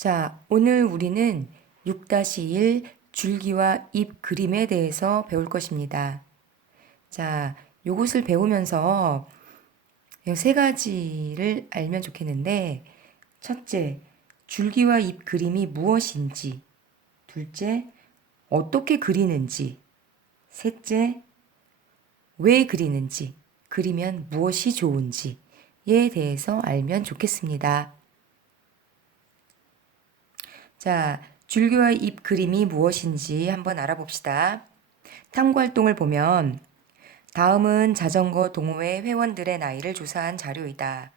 자, 오늘 우리는 6-1 줄기와 잎 그림에 대해서 배울 것입니다. 자, 요것을 배우면서 세 가지를 알면 좋겠는데, 첫째, 줄기와 잎 그림이 무엇인지, 둘째, 어떻게 그리는지, 셋째, 왜 그리는지, 그리면 무엇이 좋은지에 대해서 알면 좋겠습니다. 자, 줄기와 잎 그림이 무엇인지 한번 알아봅시다. 탐구 활동을 보면 다음은 자전거 동호회 회원들의 나이를 조사한 자료이다.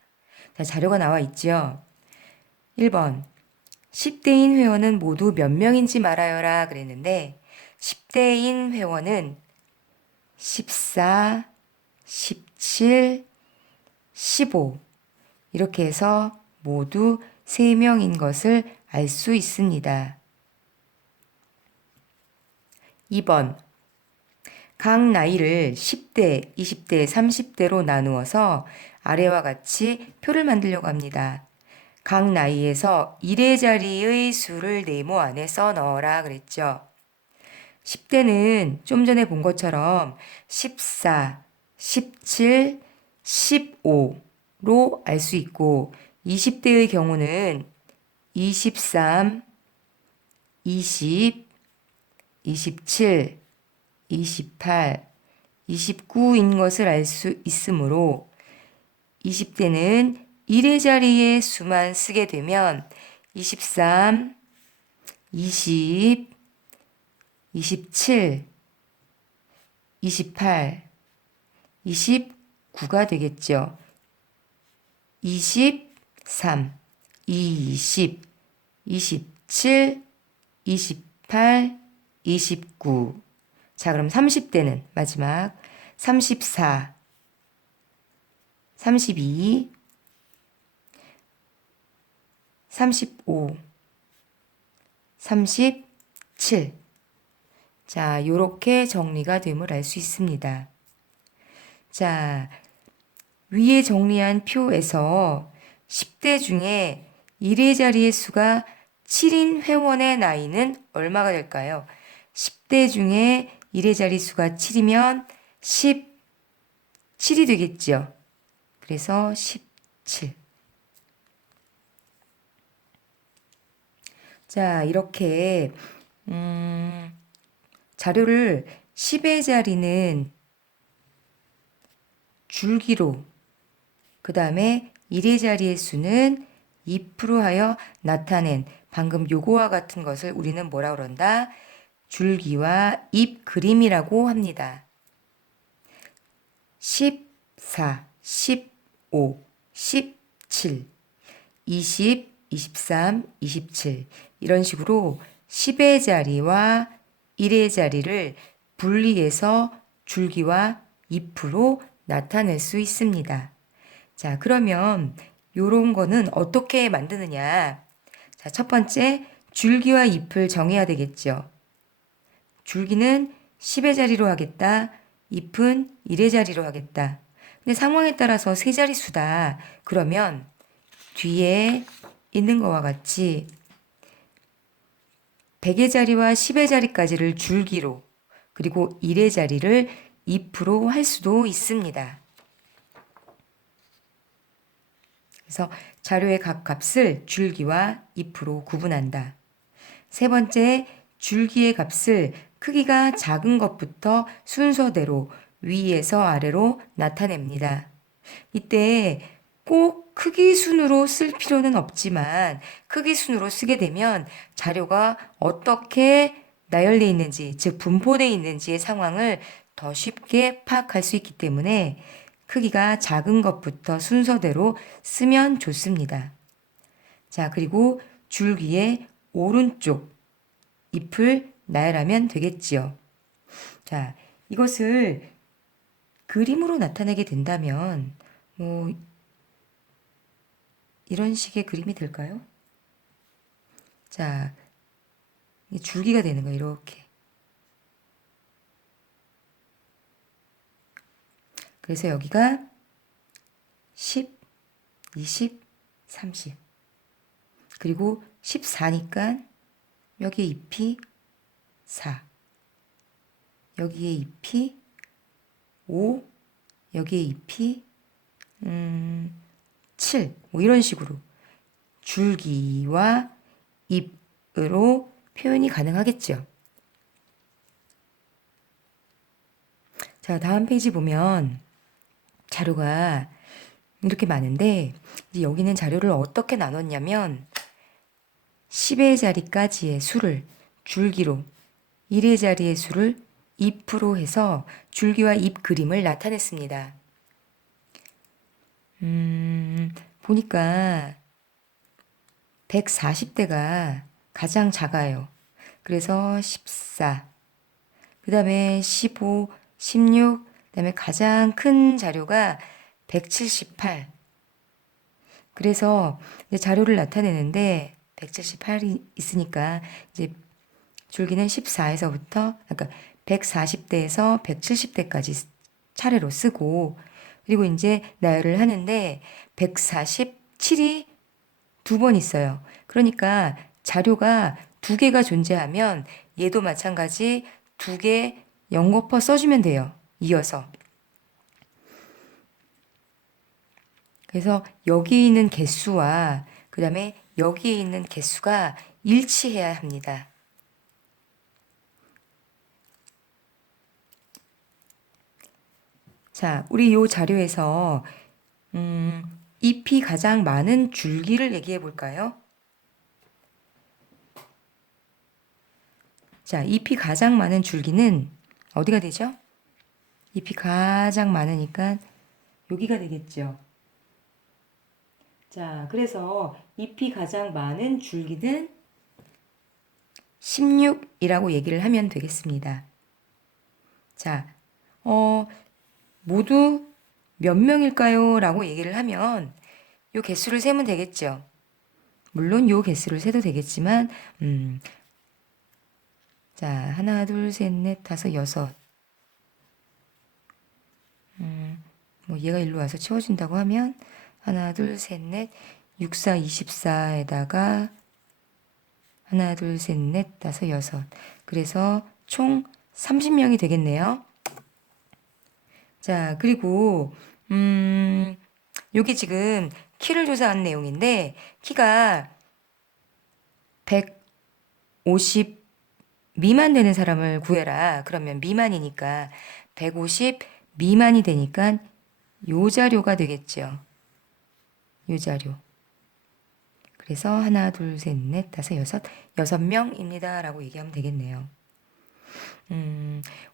자, 자료가 나와 있죠. 1번 10대인 회원은 모두 몇 명인지 말하여라 그랬는데 10대인 회원은 14, 17, 15 이렇게 해서 모두 3명인 것을 알 수 있습니다. 2번 각 나이를 10대, 20대, 30대로 나누어서 아래와 같이 표를 만들려고 합니다. 각 나이에서 1의 자리의 수를 네모 안에 써 넣어라 그랬죠. 10대는 좀 전에 본 것처럼 14, 17, 15로 알 수 있고 20대의 경우는 23, 20, 27, 28, 29인 것을 알 수 있으므로 20대는 1의 자리에 수만 쓰게 되면 23, 20, 27, 28, 29가 되겠죠. 23, 20, 27, 28, 29. 자, 그럼 30대는 마지막 34, 32, 35, 37. 자, 요렇게 정리가 됨을 알 수 있습니다. 자, 위에 정리한 표에서 10대 중에 1의 자리의 수가 7인 회원의 나이는 얼마가 될까요? 10대 중에 1의 자리 수가 7이면 17이 되겠죠. 그래서 17. 자, 이렇게 자료를 10의 자리는 줄기로, 그 다음에 1의 자리의 수는 2% 하여 나타낸 방금 요거와 같은 것을 우리는 뭐라 그런다? 줄기와 잎 그림이라고 합니다. 14, 15, 17, 20, 23, 27 이런 식으로 10의 자리와 1의 자리를 분리해서 줄기와 잎으로 나타낼 수 있습니다. 자, 그러면 요런 거는 어떻게 만드느냐? 자, 첫 번째 줄기와 잎을 정해야 되겠죠. 줄기는 10의 자리로 하겠다. 잎은 1의 자리로 하겠다. 근데 상황에 따라서 세 자릿수다. 그러면 뒤에 있는 것과 같이 100의 자리와 10의 자리까지를 줄기로 그리고 1의 자리를 잎으로 할 수도 있습니다. 그래서 자료의 각 값을 줄기와 잎으로 구분한다. 세 번째, 줄기의 값을 크기가 작은 것부터 순서대로 위에서 아래로 나타냅니다. 이때 꼭 크기 순으로 쓸 필요는 없지만 크기 순으로 쓰게 되면 자료가 어떻게 나열되어 있는지, 즉 분포되어 있는지의 상황을 더 쉽게 파악할 수 있기 때문에 크기가 작은 것부터 순서대로 쓰면 좋습니다. 자, 그리고 줄기의 오른쪽 잎을 나열하면 되겠지요. 자, 이것을 그림으로 나타내게 된다면 뭐 이런 식의 그림이 될까요? 자, 줄기가 되는 거예요. 이렇게. 그래서 여기가 10, 20, 30. 그리고 14니까 여기에 잎이 4, 여기에 잎이 5, 여기에 잎이 7, 뭐 이런 식으로 줄기와 잎으로 표현이 가능하겠죠. 자, 다음 페이지 보면 자료가 이렇게 많은데 이제 여기는 자료를 어떻게 나눴냐면 10의 자리까지의 수를 줄기로 1의 자리의 수를 잎으로 해서 줄기와 잎 그림을 나타냈습니다. 보니까 140대가 가장 작아요. 그래서 14, 그 다음에 15, 16, 그 다음에 가장 큰 자료가 178. 그래서 이제 자료를 나타내는데 178이 있으니까 이제 줄기는 14에서부터, 그러니까 140대에서 170대까지 차례로 쓰고, 그리고 이제 나열을 하는데 147이 두 번 있어요. 그러니까 자료가 두 개가 존재하면 얘도 마찬가지 두 개 연거푸 써주면 돼요. 이어서. 그래서 여기 있는 개수와 그 다음에 여기에 있는 개수가 일치해야 합니다. 자, 우리 이 자료에서 잎이 가장 많은 줄기를 얘기해 볼까요? 자, 잎이 가장 많은 줄기는 어디가 되죠? 잎이 가장 많으니까 여기가 되겠죠. 자, 그래서 잎이 가장 많은 줄기는 16이라고 얘기를 하면 되겠습니다. 자, 모두 몇 명일까요? 라고 얘기를 하면 요 개수를 세면 되겠죠. 물론 요 개수를 세도 되겠지만, 자, 하나, 둘, 셋, 넷, 다섯, 여섯. 뭐 얘가 일로 와서 채워진다고 하면 하나, 둘, 셋, 넷, 6, 4, 24에다가 하나, 둘, 셋, 넷, 다섯, 여섯. 그래서 총 30명이 되겠네요. 자, 그리고 여기 지금 키를 조사한 내용인데 키가 150 미만 되는 사람을 구해라. 그러면 미만이니까 150 미만이 되니까 요 자료가 되겠죠. 요 자료. 그래서 하나, 둘, 셋, 넷, 다섯, 여섯 명입니다. 라고 얘기하면 되겠네요.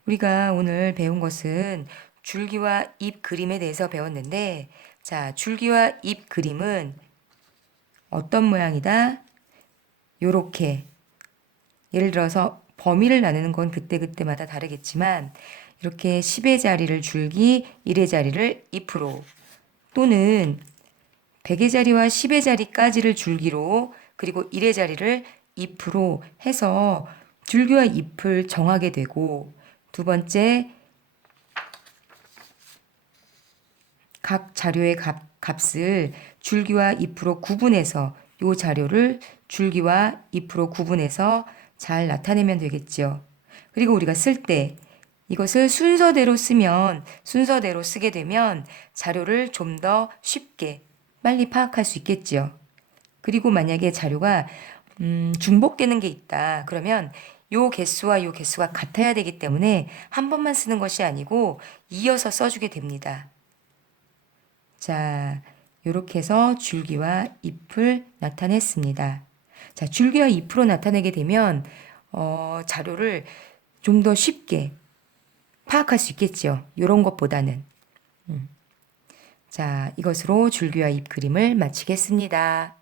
우리가 오늘 배운 것은 줄기와 잎 그림에 대해서 배웠는데, 자, 줄기와 잎 그림은 어떤 모양이다? 요렇게. 예를 들어서 범위를 나누는 건 그때그때마다 다르겠지만, 이렇게 10의 자리를 줄기, 1의 자리를 잎으로, 또는 100의 자리와 10의 자리까지를 줄기로, 그리고 1의 자리를 잎으로 해서 줄기와 잎을 정하게 되고, 두 번째, 각 자료의 값을 줄기와 잎으로 구분해서 이 자료를 줄기와 잎으로 구분해서 잘 나타내면 되겠죠. 그리고 우리가 쓸 때 이것을 순서대로 쓰면 순서대로 쓰게 되면 자료를 좀 더 쉽게 빨리 파악할 수 있겠죠. 그리고 만약에 자료가 중복되는 게 있다. 그러면 요 개수와 요 개수가 같아야 되기 때문에 한 번만 쓰는 것이 아니고 이어서 써주게 됩니다. 자, 이렇게 해서 줄기와 잎을 나타냈습니다. 자, 줄기와 잎으로 나타내게 되면 자료를 좀 더 쉽게 파악할 수 있겠죠. 이런 것보다는. 자, 이것으로 줄기와 잎 그림을 마치겠습니다.